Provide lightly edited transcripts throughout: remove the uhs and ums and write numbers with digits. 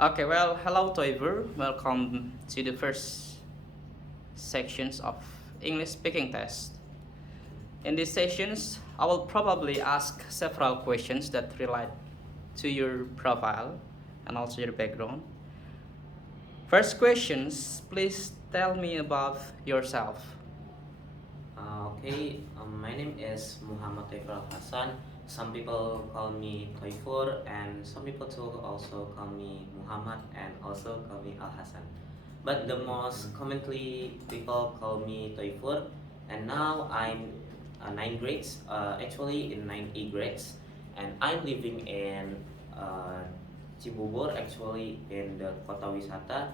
Okay, well, hello to everyone. Welcome to the first sections of English speaking test. In these sessions, I will probably ask several questions that relate to your profile and also your background. First questions, please tell me about yourself. My name is Muhammad Toifur Hassan. Some people call me Toifur, and some people too also call me Muhammad and also call me Al Hassan. But the most commonly people call me Toifur, and now I'm 9 grades, actually in 9 grades, and I'm living in Cibubur, actually in the Kota Wisata,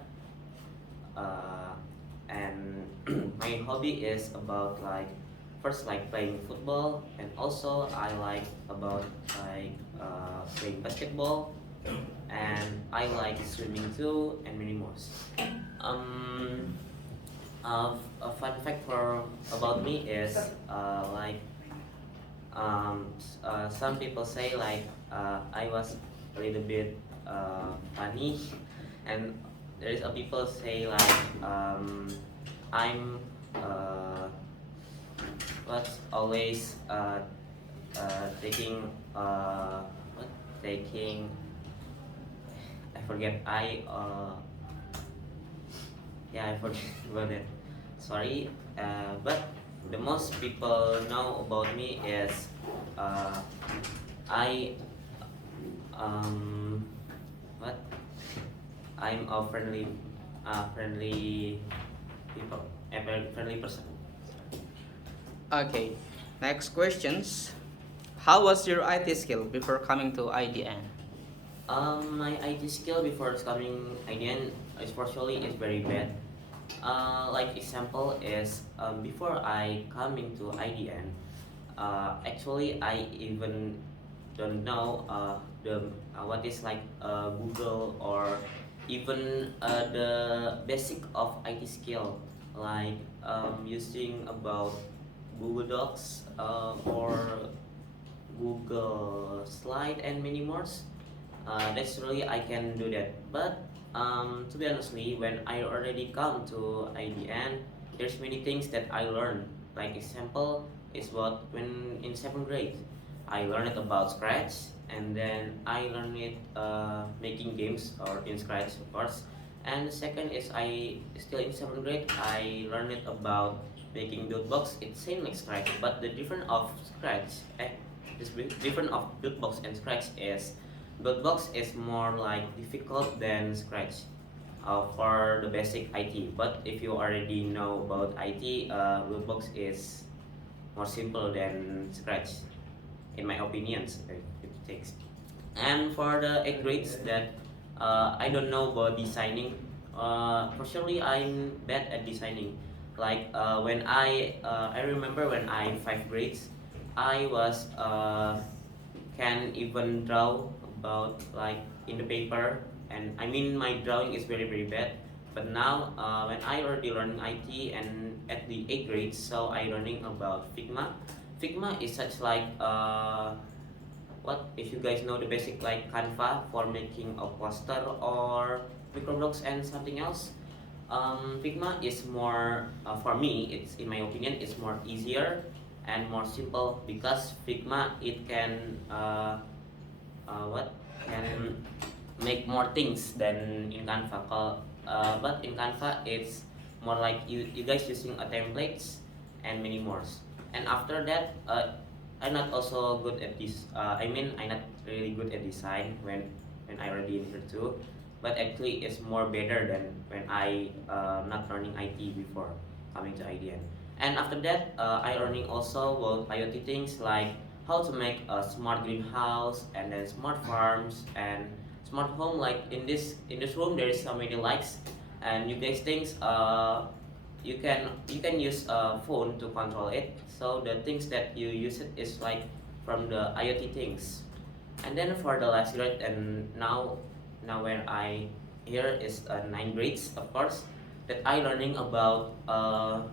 uh, and my hobby is about like first like playing football, and also I like about playing basketball, and I like swimming too, and many more. um a fun fact for about me is some people say I was a little bit funny, and there is a people say I'm uh, what's always taking what taking I forget I forget about it. Sorry, but the most people know about me is uh, I um what I'm a friendly people, a very friendly person. Okay, next questions. How was your IT skill before coming to IDN? My IT skill before coming again is virtually is very bad. Like example is before I coming to IDN, actually I even don't know the what is like Google, or even the basic of IT skill, like using about Google Docs or Google Slide and many more. That's really I can do that. But to be honestly, when I already come to IDN, there's many things that I learned. Like example is what when in 7th grade, I learned it about Scratch, and then I learned it making games or in Scratch of course. And the second is I still in 7th grade, I learned it about making build box. It same like Scratch, but the difference of Scratch, this difference of build box and Scratch is Buildbox is more like difficult than Scratch for the basic IT. But if you already know about IT, Buildbox is more simple than Scratch, in my opinions. It takes. And for the 8th grades that I don't know about designing. For surely I'm bad at designing. Like I remember when I 5 grades, I was can even draw about like in the paper, and I mean my drawing is very bad. But now when I already learning IT and at the 8th grade, so I learning about Figma is such like what if you guys know the basic like Canva for making a poster or microblocks and something else. Figma is more for me, it's in my opinion, it's more easier and more simple, because Figma it can what can make more things than in Canva. But in Canva it's more like you guys using a templates and many more. And after that, I'm not also good at this. I mean I'm not really good at design when I already in here too. But actually it's more better than when I not learning IT before coming to IDN. And after that, I learning also about IoT things like how to make a smart greenhouse, and then smart farms and smart home. Like in this room there is so many lights, and you guys think you can use a phone to control it. So the things that you use it is like from the IoT things. And then for the last grade, and now where I here is 9 grades of course, that I learning about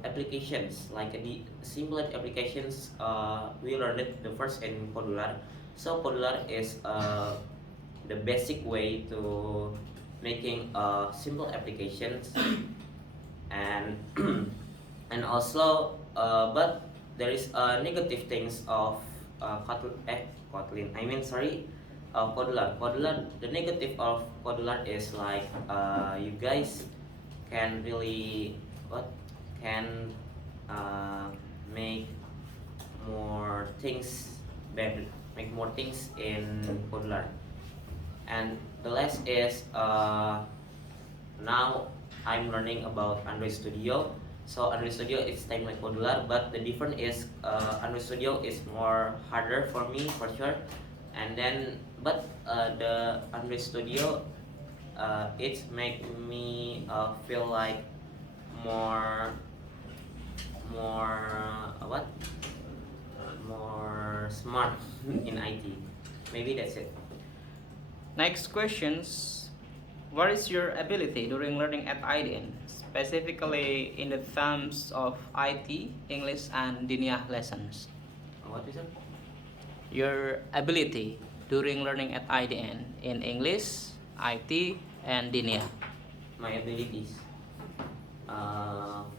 applications like the simple applications. We learned it the first in Podular. So Podular is the basic way to making simple applications and and also but there is negative things of Kotlin. I mean sorry, Kodular. Kodular. The negative of Kodular is like you guys can really what can uh, make more things better, make more things in Kodular. And the last is now I'm learning about Android Studio. So Android Studio is same like Modular, but the difference is Android Studio is more harder for me for sure. And then, but the Android Studio it make me feel like more more what more smart in IT. Maybe that's it. Next questions. What is your ability during learning at Ident, specifically in the terms of IT, English, and Dinia lessons? What is it? Your ability during learning at IDN in English, IT, and Dinia. My abilities.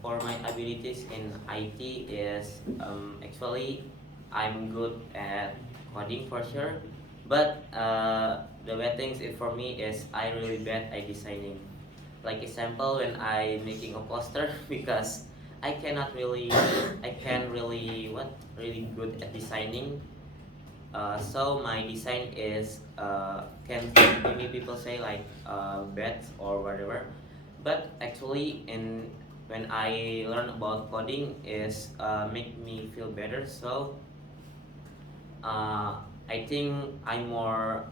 For my abilities in IT is actually I'm good at coding for sure, but the bad things it for me is I really bad at designing. Like example when I making a poster because I can't really what really good at designing. So my design is can maybe people say like bad or whatever, but actually in when I learn about coding is make me feel better. So uh, I think I'm more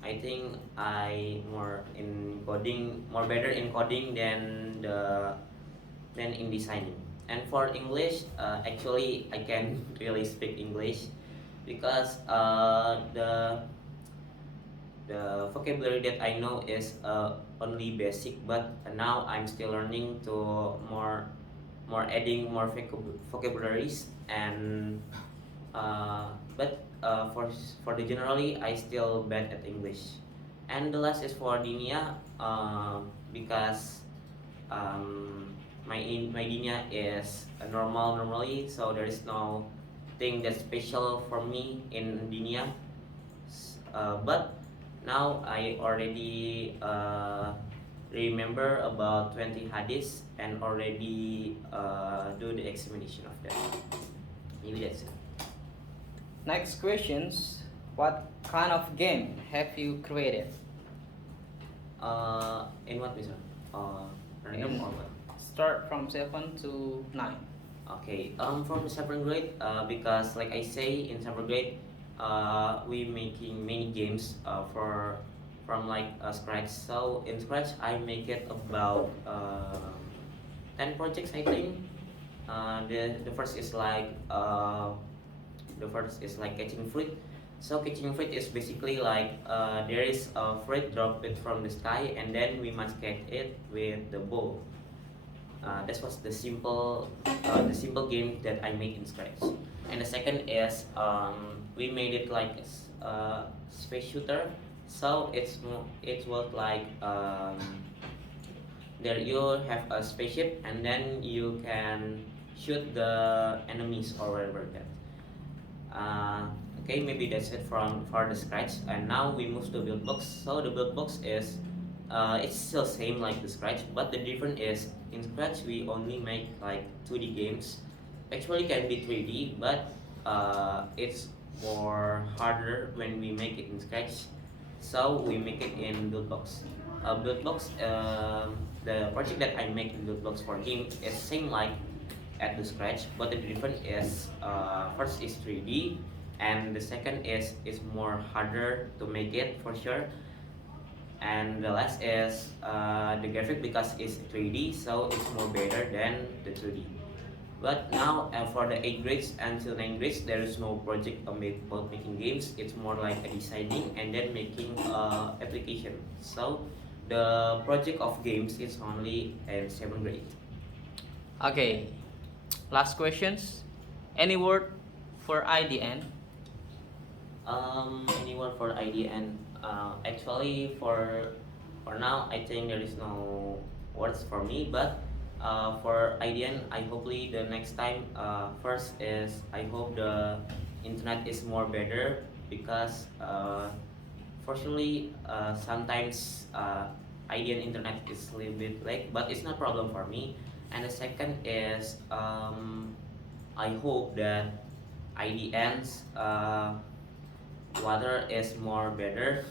I think I more in coding more better in coding than in designing. And for English, actually I can really speak English because the vocabulary that I know is only basic, but now I'm still learning to more adding more vocabularies and but for the generally I still bad at English. And the last is for Dinia because my Dinia is a normal normally, so there is no thing that's special for me in Dinia. But now I already remember about 20 hadiths and already do the examination of that. Maybe that's it. Next questions. What kind of game have you created? In what way, sir? Random In or what? start from 7 to 9. Okay. From the seventh grade, because like I say in seventh grade, we making many games from like scratch. So in scratch, I make it about 10 projects, I think. The first is like catching fruit. So catching fruit is basically like there is a fruit drop it from the sky and then we must catch it with the bow. That was the simple game that I made in scratch. And the second is we made it like a space shooter. So it was like there you have a spaceship and then you can shoot the enemies or whatever that. Okay, maybe that's it from for the scratch. And now we move to build box. So the build box is it's still same like the scratch, but the difference is in scratch we only make like 2D games. Actually can be 3D, but it's more harder when we make it in scratch. So we make it in build box. Build box, the project that I make in build box for game is same like at the scratch, but the difference is first is 3D and the second is it's more harder to make it for sure. And the last is the graphic because it's 3D, so it's more better than the 2D. But now for the 8th grades until 9th grades, there is no project about making games. It's more like a designing and then making application. So the project of games is only in 7th grade. Okay, last questions. Any word for IDN? Anyone for IDN? Actually, for now, I think there is no words for me. But for Ident, I hopefully the next time. First is I hope the internet is more better because fortunately sometimes Ident internet is a little bit late, but it's not problem for me. And the second is I hope that IDN's water is more better,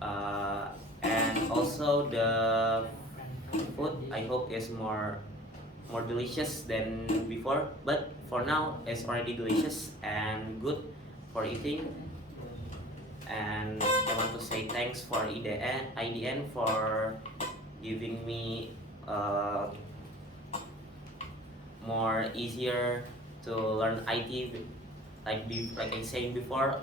uh, and also the food I hope is more delicious than before. But for now, it's already delicious and good for eating. And I want to say thanks for IDN for giving me more easier to learn IT. Like I saying before,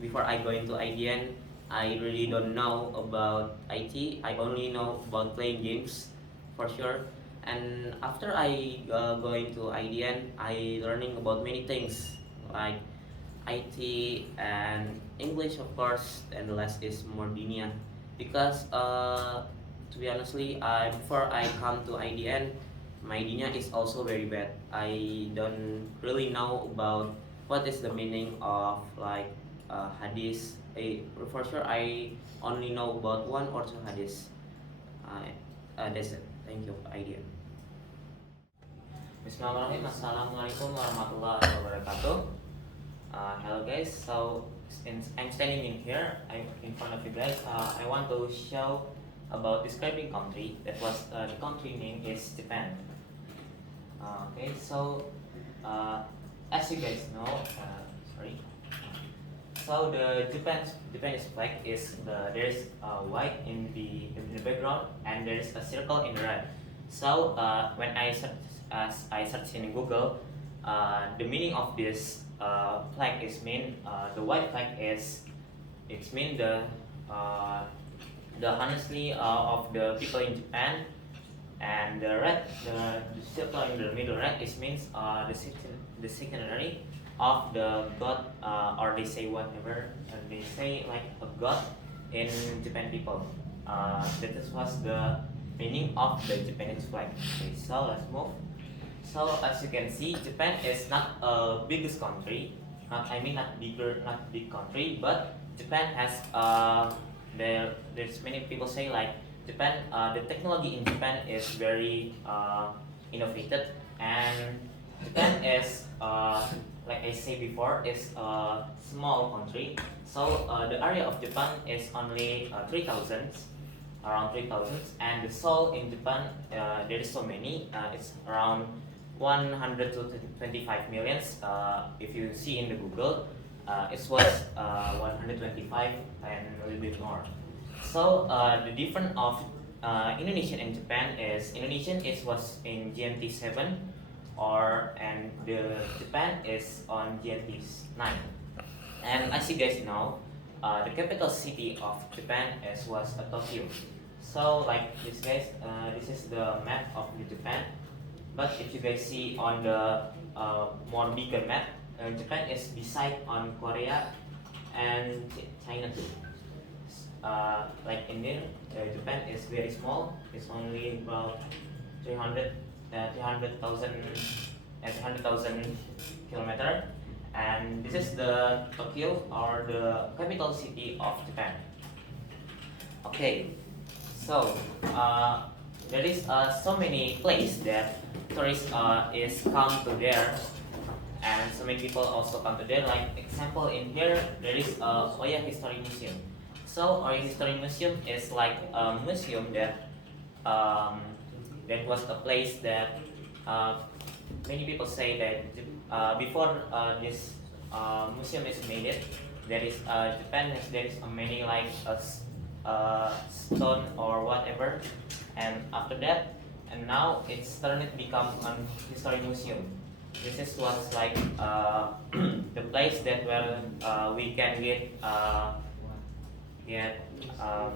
before I go into IDN, I really don't know about IT. I only know about playing games, for sure. And after I go into IDN, I learning about many things like IT and English, of course, and the last is more Dinia. Because to be honestly, before I come to IDN, my Dinia is also very bad. I don't really know about what is the meaning of like hadis. For sure, I only know about one or two hadis. That's it. Thank you, IDN. Bismillahirrahmanirrahim. Assalamualaikum warahmatullahi wabarakatuh. Hello guys. So I'm standing in here. I'm in front of you guys. I want to show about describing country. That was the country name is Japan. Okay. So as you guys know, sorry. So the Japanese flag is there is white in the background and there is a circle in the red. So when I search in Google, the meaning of this flag is mean the white flag is it's mean the honestly of the people in Japan, and the red the circle in the middle red is means the secondary of the god, or they say whatever, they say like a god in Japan people. That was the meaning of the Japanese flag. Okay, so let's move. So as you can see, Japan is not a biggest country. I mean not bigger, not big country, but Japan has there's many people say like Japan, the technology in Japan is very innovative, and Japan is like I say before is a small country. So the area of Japan is only 3,000, around 3,000, and the soul in Japan there is so many. It's around 100 to 25 millions. If you see in the Google, it was 125 and a little bit more. So the difference of Indonesian and Japan is Indonesian was in GMT 7, and the Japan is on GMT 9. And as you guys know, the capital city of Japan was Tokyo. So like this guys, this is the map of the Japan. But if you guys see on the more bigger map, Japan is beside on Korea and China too. Like India, Japan is very small. It's only about 300,000 kilometer, and this is the Tokyo, or the capital city of Japan. Okay, so there is so many places that tourists is come to there, and so many people also come to there. Like example in here, there is Oya History Museum. So Oya History Museum is like a museum that that was a place that many people say that before this museum is made it, there is Japan there is many like stone or whatever, and after that, and now it's turned become an history museum. This is what's like the place that where we can get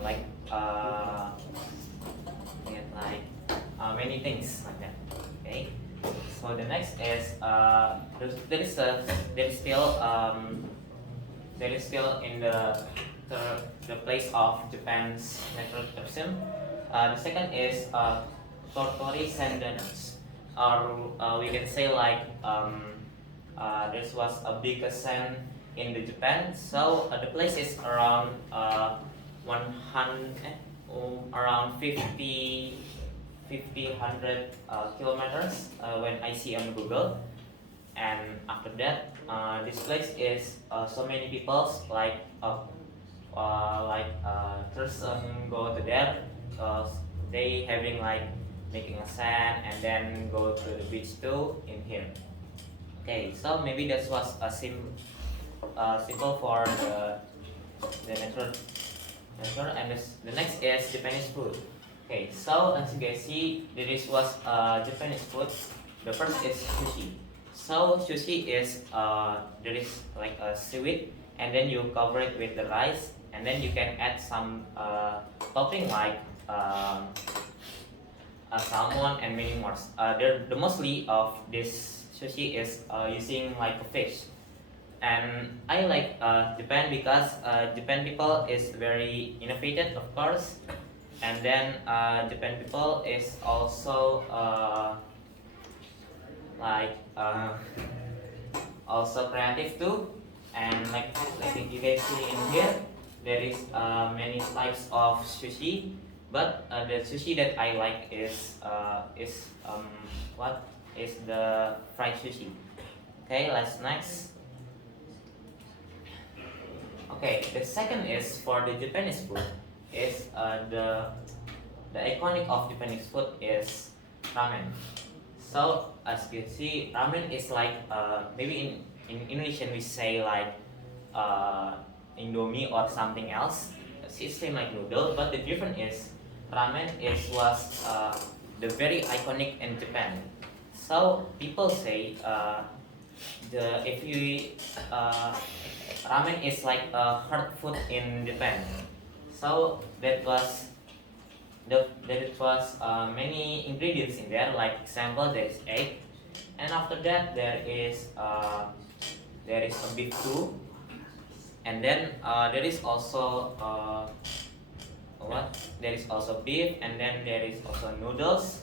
like get like many things like that. Okay. So the next is there is still in the the place of Japan's natural tourism. The second is Tortori Sendanus, or we can say like this was a big sand in the Japan. So the place is around 100, around 100 kilometers when I see on Google. And after that, this place is so many people person go to there because they having like making a sand and then go to the beach too in here. Okay, so maybe that was a simple for the nature and the next is Japanese food. Okay, so as you guys see, this was Japanese food. The first is sushi. So sushi is there is like a seaweed, and then you cover it with the rice, and then you can add some topping like salmon and many more. The mostly of this sushi is using like a fish, and I like Japan because Japan people is very innovative, of course, and then Japan people is also like also creative too, and like you guys see in here, there is many types of sushi, but the sushi that I like is what is the fried sushi. Okay, let's next. Okay, the second is for the Japanese food is the iconic of Japanese food is ramen. So as you can see, ramen is like maybe in Indonesian we say like Indomie or something else. It's same like noodle, but the difference is ramen was the very iconic in Japan. So people say if you ramen is like a hard food in Japan. So that was many ingredients in there. Like example, there is egg, and after that there is a beef too, and then there is also there is also beef, and then there is also noodles,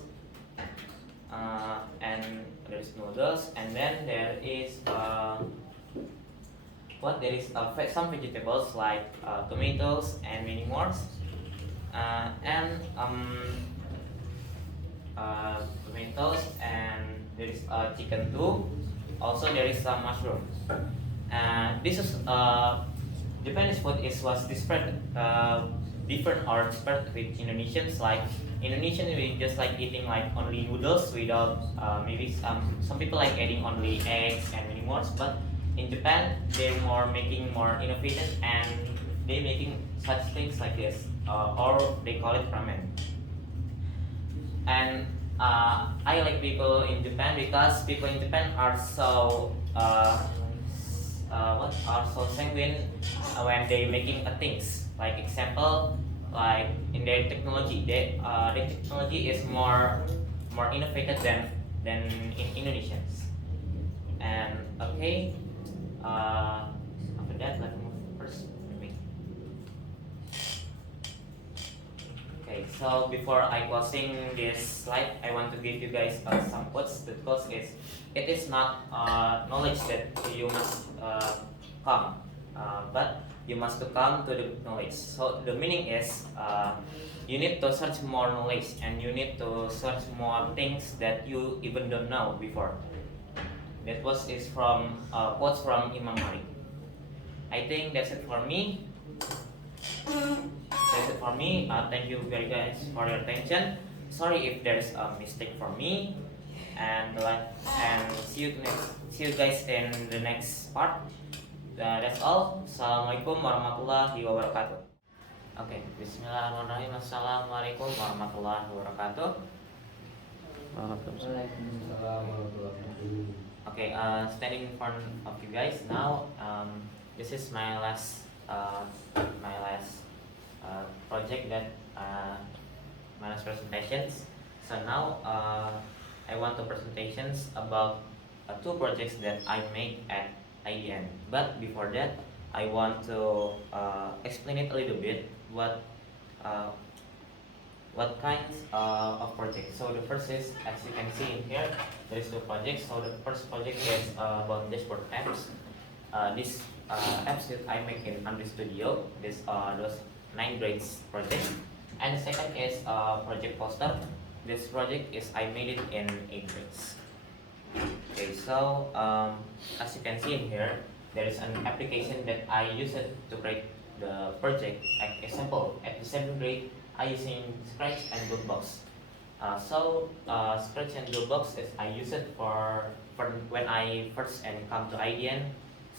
and there is noodles, and then there is some vegetables like tomatoes and many more, and tomatoes, and there is chicken too. Also there is some mushroom. This is Japanese food was different or different with Indonesians. Like Indonesian, we just like eating like only noodles without maybe some people like adding only eggs and many more. But in Japan, they're making more innovative, and they making such things like this, or they call it ramen. And I like people in Japan because people in Japan are so so sanguine when they making things. Like example, like in their technology, their technology is more innovative than in Indonesians. And okay, after that, let's move first. Okay, so before I closing this slide, I want to give you guys some quotes. The quote is, it is not knowledge that you must come, but you must to come to the knowledge. So the meaning is you need to search more knowledge, and you need to search more things that you even don't know before. That is from quotes from Imam Malik. I think that's it for me. That's it for me. Thank you very guys for your attention. Sorry if there's a mistake for me, and see you guys in the next part. That's all. Assalamualaikum warahmatullahi wabarakatuh. Okay, Bismillahirrahmanirrahim. Assalamualaikum warahmatullahi wabarakatuh. Okay, standing in front of you guys now. This is my last project that my last presentations. So now I want to presentations about two projects that I made at Ident. But before that, I want to explain it a little bit uh, what kinds of projects. So the first is, as you can see in here, there is two projects. So the first project is about dashboard apps. This apps that I make in Android Studio. This those 9 grades project. And the second is project poster. This project is I made it in 8 grades. Okay, so as you can see in here, there is an application that I use it to create the project. Like example, at the 7th grade, I using Scratch and Buildbox. Scratch and Buildbox is I use it for when I first and come to IDN.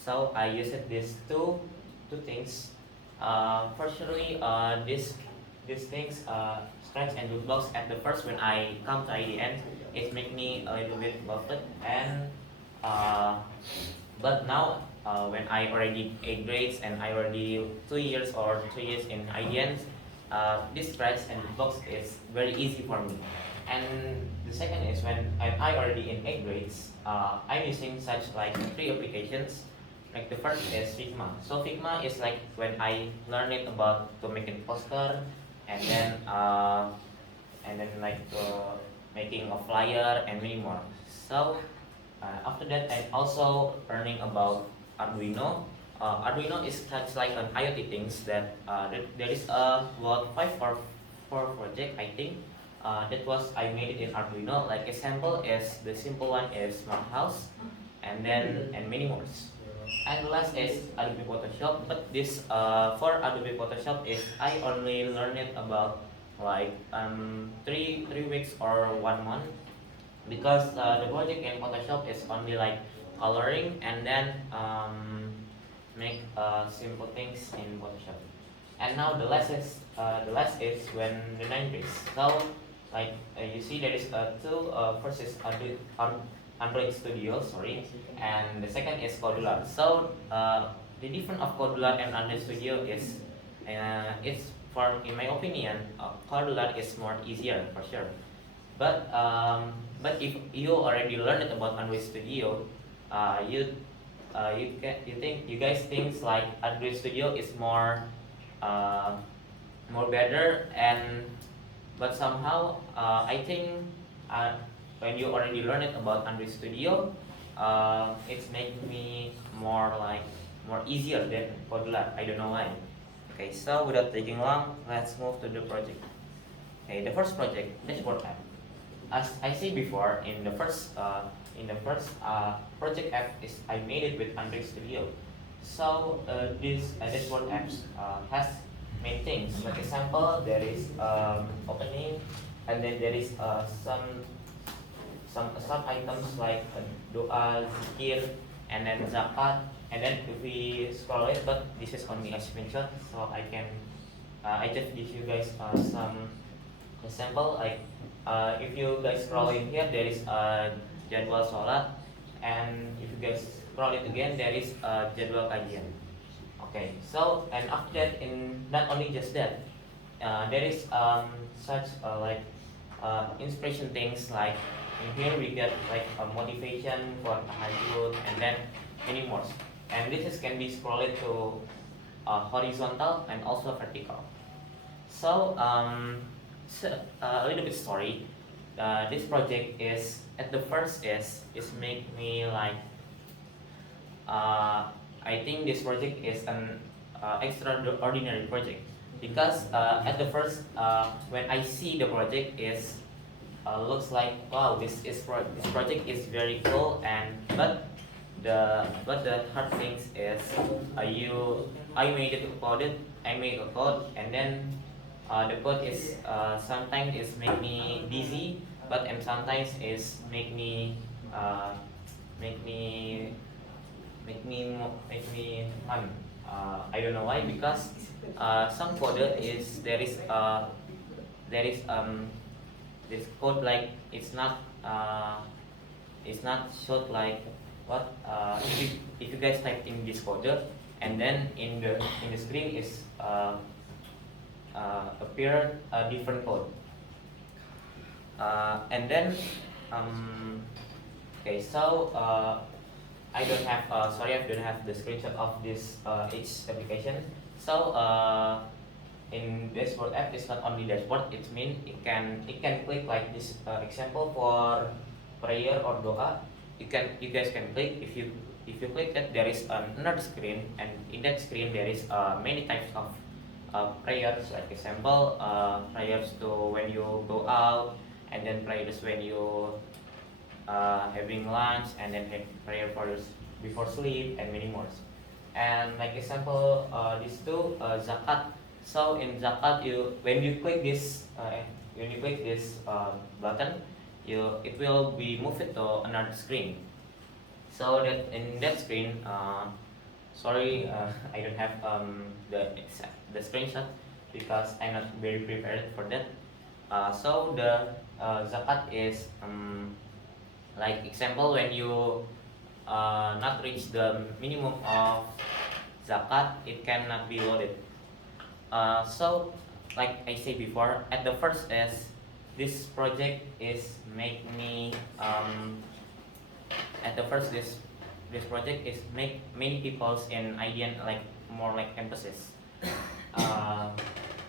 So I use it these two things. Fortunately, these things Scratch and Buildbox at the first when I come to IDN, it make me a little bit buffet and uh, but now when I already 8 grades and I already 2 years or 3 years in IDN, this Scratch and box is very easy for me. And the second is when I already in 8 grades, I'm using such like 3 applications. Like the first is Figma. So Figma is like when I learn it about to make a poster, and then like making a flyer and many more. So after that, I'm also learning about Arduino. Arduino is such like an IoT things that there is about 5 or 4 project I think that was I made it in Arduino. Like example is the simple one is smart house, and then and many more. And the last is Adobe Photoshop. But this for Adobe Photoshop is I only learned it about like 3 weeks or 1 month, because the project in Photoshop is only like coloring and then make simple things in Photoshop. And now the last is when the 9 grades. So like you see there is two first is Android Studio, sorry, and the second is Modular. So the difference of Modular and Android Studio is it's for in my opinion Modular is more easier for sure. But if you already learned about Android Studio, you guys think like Android Studio is uh, more better, and but somehow I think when you already learned about Android Studio, it's making me more easier than Modular. I don't know why. Okay, so without taking long, let's move to the project. Okay, the first project, dashboard app. As I said before, in the first project app is I made it with Android Studio. So this dashboard apps has many things. Like example, there is opening, and then there is some items like doa, zikir, and then zakat. And then if we scroll it, but this is only a screenshot, so I just give you guys some example. Like if you guys scroll in here, there is jadwal sholat, and if you guys scroll it again, there is jadwal kajian. Okay, so and after that, in not only just that, there is such inspiration things like in here we get like a motivation for tahajud and then many more. And this can be scrolled to horizontal and also vertical. So, a little bit story. This project is at the first is make me like I think this project is an extraordinary project, because at the first when I see the project is looks like wow, this project is very cool, and but the hard things is I made it code, I made a code, and then the code is sometimes is make me dizzy, but and sometimes is make me make me fun. I don't know why, because some code is there is this code like it's not short like what if you guys type in this code, and then in the screen is appear a different code, and then okay, so I don't have sorry, I don't have the screenshot of this each application. So in dashboard app, it's not only dashboard. It means it can click like this example for prayer or doa. You guys can click. If you click that, there is another screen, and in that screen there is many types of prayers. Like example, prayers to when you go out, and then prayers when you having lunch, and then have prayer for before sleep, and many more. And like example, these two zakat. So in zakat, when you click this button, it will be moved to another screen. So that in that screen, sorry, I don't have the screenshot because I'm not very prepared for that. So the zakat is like example when you not reach the minimum of zakat, it cannot be loaded. So like I said before, at the first is this project is make me at the first this project is make many people's in Ident like more like emphasis. Uh,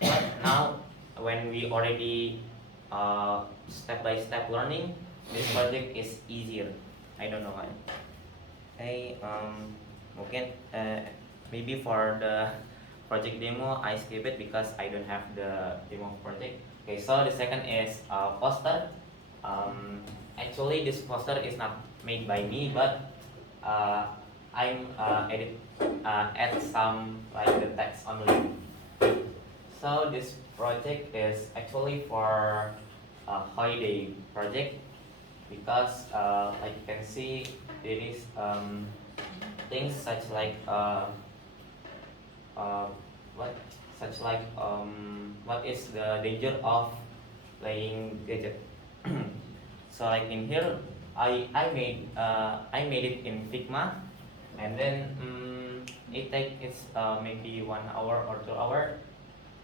but now when we already step by step learning, this project is easier. I don't know why. Hey, mungkin maybe for the project demo I skip it because I don't have the demo project. Okay, so the second is poster. Actually, this poster is not made by me, but I'm add some like the text only. So this project is actually for a holiday project because like you can see there is things such like uh, what such like what is the danger of playing gadget. So like in here I made it in Figma, and then it takes maybe 1 hour or 2 hour.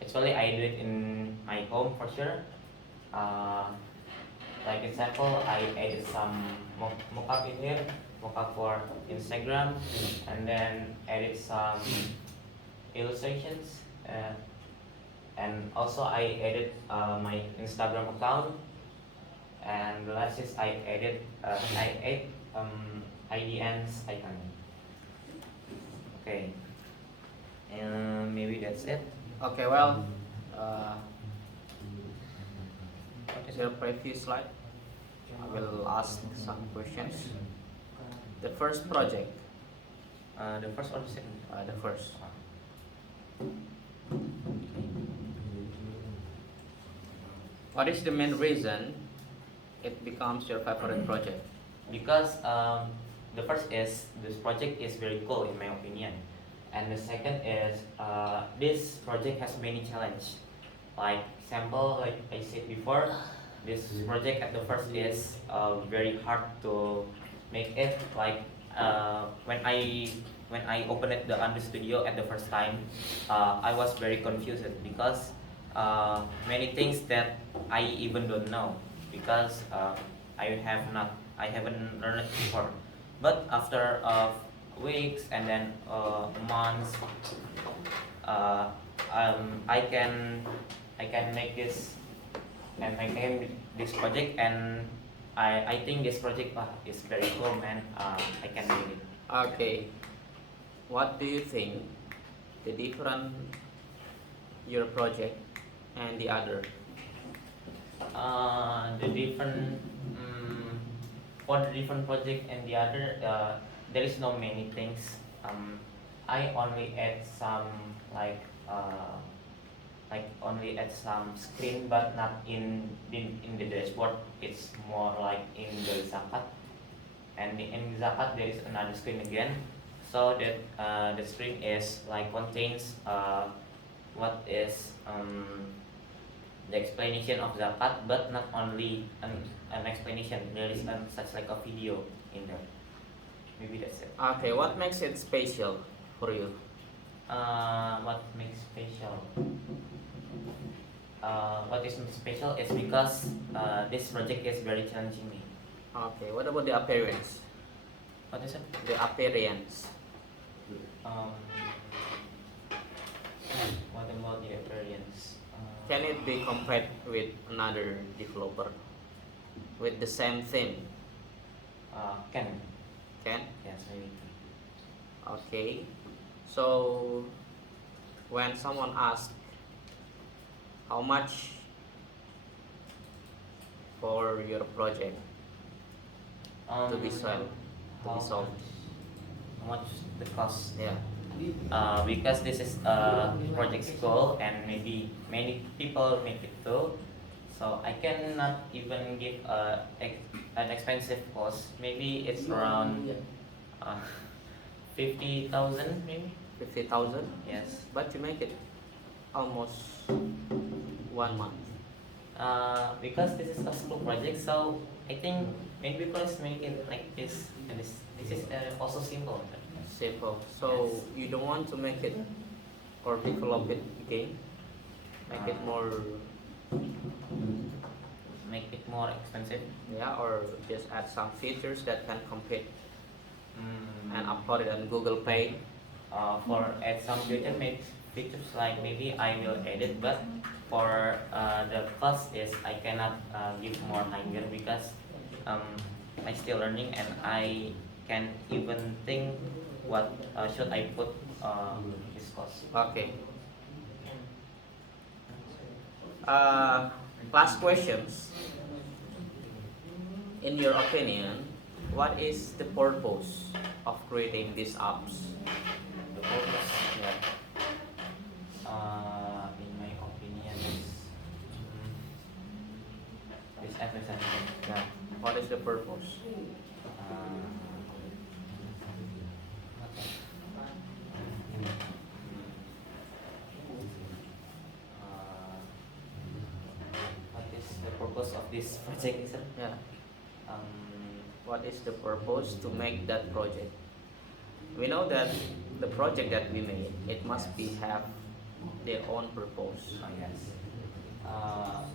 Actually I did it in my home for sure. uh, like example, I added some mockup in here, mockup for Instagram, and then added some illustrations, and also I added my Instagram account, and the last is I added I add IDN's icon. Okay, and maybe that's it. Okay, well, what is your previous slide? I will ask some questions. The first project, The first or the second? the first. What is the main reason it becomes your favorite project? Because the first is this project is very cool in my opinion, and the second is this project has many challenge. Like example, like I said before, this project at the first is very hard to make it. Like when I opened it the under studio at the first time, I was very confused because many things that I even don't know because I haven't learned it before. But after weeks and then months, uh, I can make this and I can this project, and I think this project is very cool, man. I can make it. Okay, what do you think the different your project and the other? The different for the different project and the other, there is no many things. I only add some like only add some screen, but not in the dashboard. It's more like in the zakat, and in zakat there is another screen again, so that the screen is like contains what is the explanation of zakat, but not only an explanation. There is such like a video in there. Maybe that's it. Okay, what makes it special for you? What makes special? What is special is because this project is very challenging me. Okay, what about the appearance? What is it? The appearance. Um, what about the appearance? Can it be compared with another developer with the same theme? Can. Can? Yes, maybe. Okay. So when someone asks how much for your project to be sold, How how much the cost? yeah. Because this is a project school and maybe many people make it too, so I cannot even give an expensive cost. Maybe it's around uh, 50,000 maybe. 50,000, Yes. but you make it almost 1 month. Because this is a school project, so I think many people make it like this, and this is also simple. Simple. So Yes. you don't want to make it or develop it again, make it more, Make it more expensive. yeah, or just add some features that can compete and Mm. upload it on Google Play. For add some features like maybe I will edit, but for the cost is I cannot give more higher because I still learning and I can even think what should I put this cost. Okay. Last questions. In your opinion, what is the purpose of creating these apps? The purpose, Yeah. in my opinion, is this episode. Yeah. What is the purpose? What is the purpose of this project, is it? Yeah. Um, What is the purpose to make that project? We know that the project that we made, it must be have their own purpose. yes.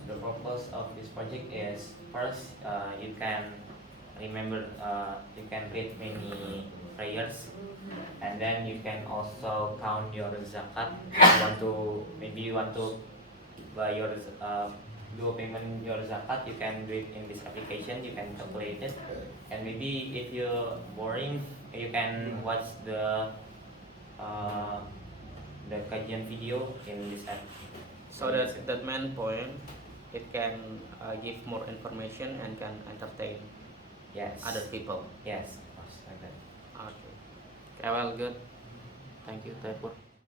The purpose of this project is first, you can remember, you can read many prayers, and then you can also count your zakat. Maybe you want to buy your do a payment your zakat, you can do it in this application. You can calculate it, and maybe if you're boring, you can watch uh, the kajian video in this app. So that main point, it can give more information and can entertain Yes. other people. Yes, of course, like that. Okay. Okay, well, good. Thank you, Taipur.